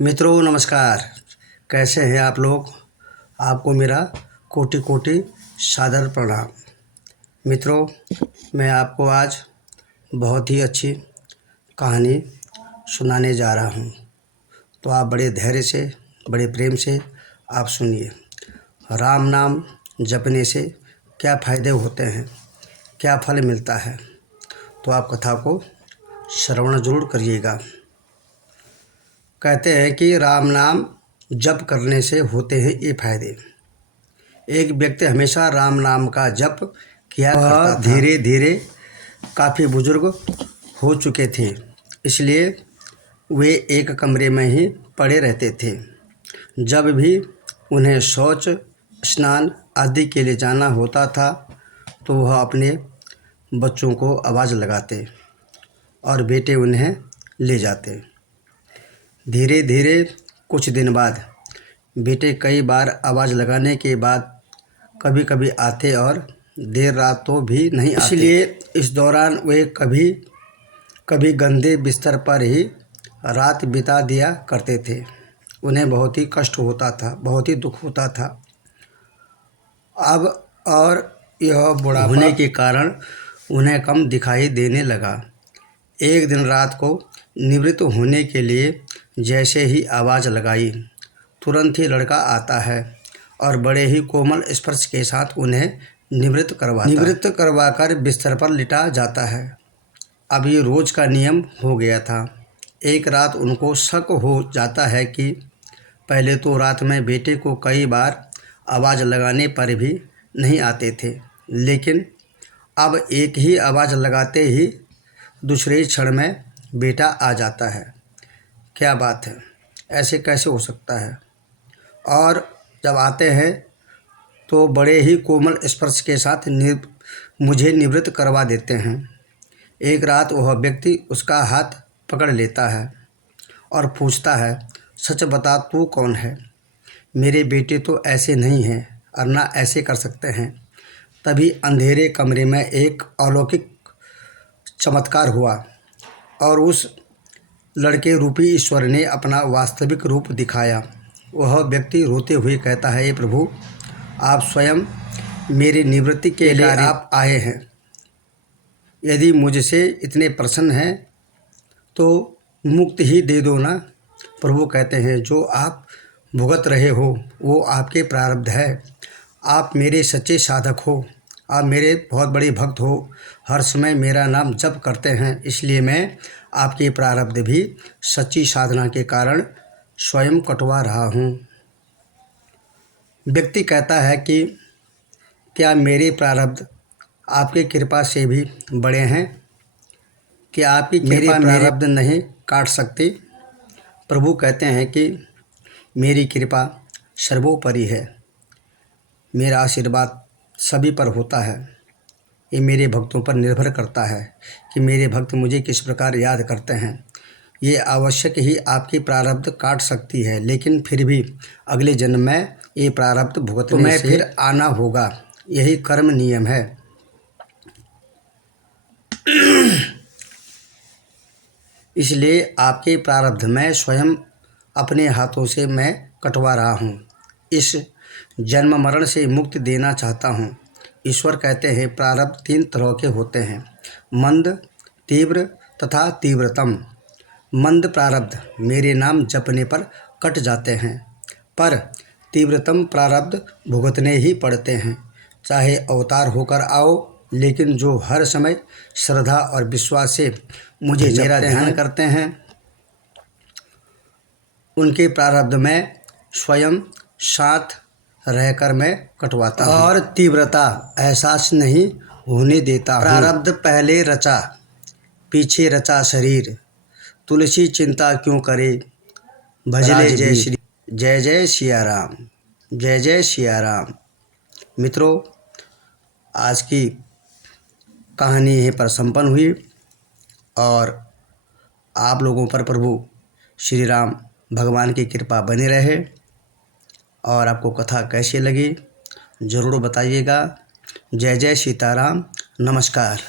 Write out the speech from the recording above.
मित्रों नमस्कार। कैसे हैं आप लोग। आपको मेरा कोटि कोटि सादर प्रणाम। मित्रों मैं आपको आज बहुत ही अच्छी कहानी सुनाने जा रहा हूं, तो आप बड़े धैर्य से बड़े प्रेम से आप सुनिए। राम नाम जपने से क्या फ़ायदे होते हैं, क्या फल मिलता है, तो आप कथा को श्रवण जरूर करिएगा। कहते हैं कि राम नाम जप करने से होते हैं ये फायदे। एक व्यक्ति हमेशा राम नाम का जप किया करता था। धीरे धीरे काफ़ी बुजुर्ग हो चुके थे, इसलिए वे एक कमरे में ही पड़े रहते थे। जब भी उन्हें शौच स्नान आदि के लिए जाना होता था तो वह अपने बच्चों को आवाज़ लगाते और बेटे उन्हें ले जाते। धीरे धीरे कुछ दिन बाद बेटे कई बार आवाज़ लगाने के बाद कभी कभी आते और देर रात तो भी नहीं आते। इसलिए इस दौरान वे कभी कभी गंदे बिस्तर पर ही रात बिता दिया करते थे। उन्हें बहुत ही कष्ट होता था, बहुत ही दुख होता था। अब और यह बुढ़ापा होने के कारण उन्हें कम दिखाई देने लगा। एक दिन रात को निवृत्त होने के लिए जैसे ही आवाज़ लगाई, तुरंत ही लड़का आता है और बड़े ही कोमल स्पर्श के साथ उन्हें निवृत्त करवाकर बिस्तर पर लिटा जाता है। अब ये रोज़ का नियम हो गया था। एक रात उनको शक हो जाता है कि पहले तो रात में बेटे को कई बार आवाज़ लगाने पर भी नहीं आते थे, लेकिन अब एक ही आवाज़ लगाते ही दूसरे ही क्षण में बेटा आ जाता है। क्या बात है, ऐसे कैसे हो सकता है। और जब आते हैं तो बड़े ही कोमल स्पर्श के साथ मुझे निवृत्त करवा देते हैं। एक रात वह व्यक्ति उसका हाथ पकड़ लेता है और पूछता है, सच बता तू कौन है। मेरे बेटे तो ऐसे नहीं हैं और ना ऐसे कर सकते हैं। तभी अंधेरे कमरे में एक अलौकिक चमत्कार हुआ और उस लड़के रूपी ईश्वर ने अपना वास्तविक रूप दिखाया। वह व्यक्ति रोते हुए कहता है, हे प्रभु, आप स्वयं मेरी निवृत्ति के लिए आप आए हैं। यदि मुझसे इतने प्रसन्न हैं तो मुक्त ही दे दो ना। प्रभु कहते हैं, जो आप भुगत रहे हो वो आपके प्रारब्ध है। आप मेरे सच्चे साधक हो, आप मेरे बहुत बड़े भक्त हो, हर समय मेरा नाम जप करते हैं, इसलिए मैं आपके प्रारब्ध भी सच्ची साधना के कारण स्वयं कटवा रहा हूँ। व्यक्ति कहता है कि क्या मेरे प्रारब्ध आपकी कृपा से भी बड़े हैं? क्या आपकी कृपा मेरे प्रारब्ध नहीं काट सकती? प्रभु कहते हैं कि मेरी कृपा सर्वोपरि है, मेरा आशीर्वाद सभी पर होता है। ये मेरे भक्तों पर निर्भर करता है कि मेरे भक्त मुझे किस प्रकार याद करते हैं। ये आवश्यक ही आपकी प्रारब्ध काट सकती है, लेकिन फिर भी अगले जन्म में ये प्रारब्ध भुगतने से फिर आना होगा। यही कर्म नियम है। इसलिए आपके प्रारब्ध में स्वयं अपने हाथों से मैं कटवा रहा हूँ। इस जन्म मरण से मुक्ति देना चाहता हूँ। ईश्वर कहते हैं, प्रारब्ध 3 तरह के होते हैं, मंद, तीव्र तथा तीव्रतम। मंद प्रारब्ध मेरे नाम जपने पर कट जाते हैं, पर तीव्रतम प्रारब्ध भुगतने ही पड़ते हैं। चाहे अवतार होकर आओ, लेकिन जो हर समय श्रद्धा और विश्वास से मुझे मेरा ध्यान करते हैं, उनके प्रारब्ध में स्वयं साथ रहकर मैं कटवाता हूँ और तीव्रता एहसास नहीं होने देता हूँ। प्रारब्ध पहले रचा, पीछे रचा शरीर, तुलसी चिंता क्यों करे, भजले जय श्री, जय जय सिया राम, जय जय सिया राम। मित्रों, आज की कहानी यहीं पर संपन्न हुई और आप लोगों पर प्रभु श्री राम भगवान की कृपा बनी रहे। और आपको कथा कैसी लगी ज़रूर बताइएगा। जय जय सीताराम। नमस्कार।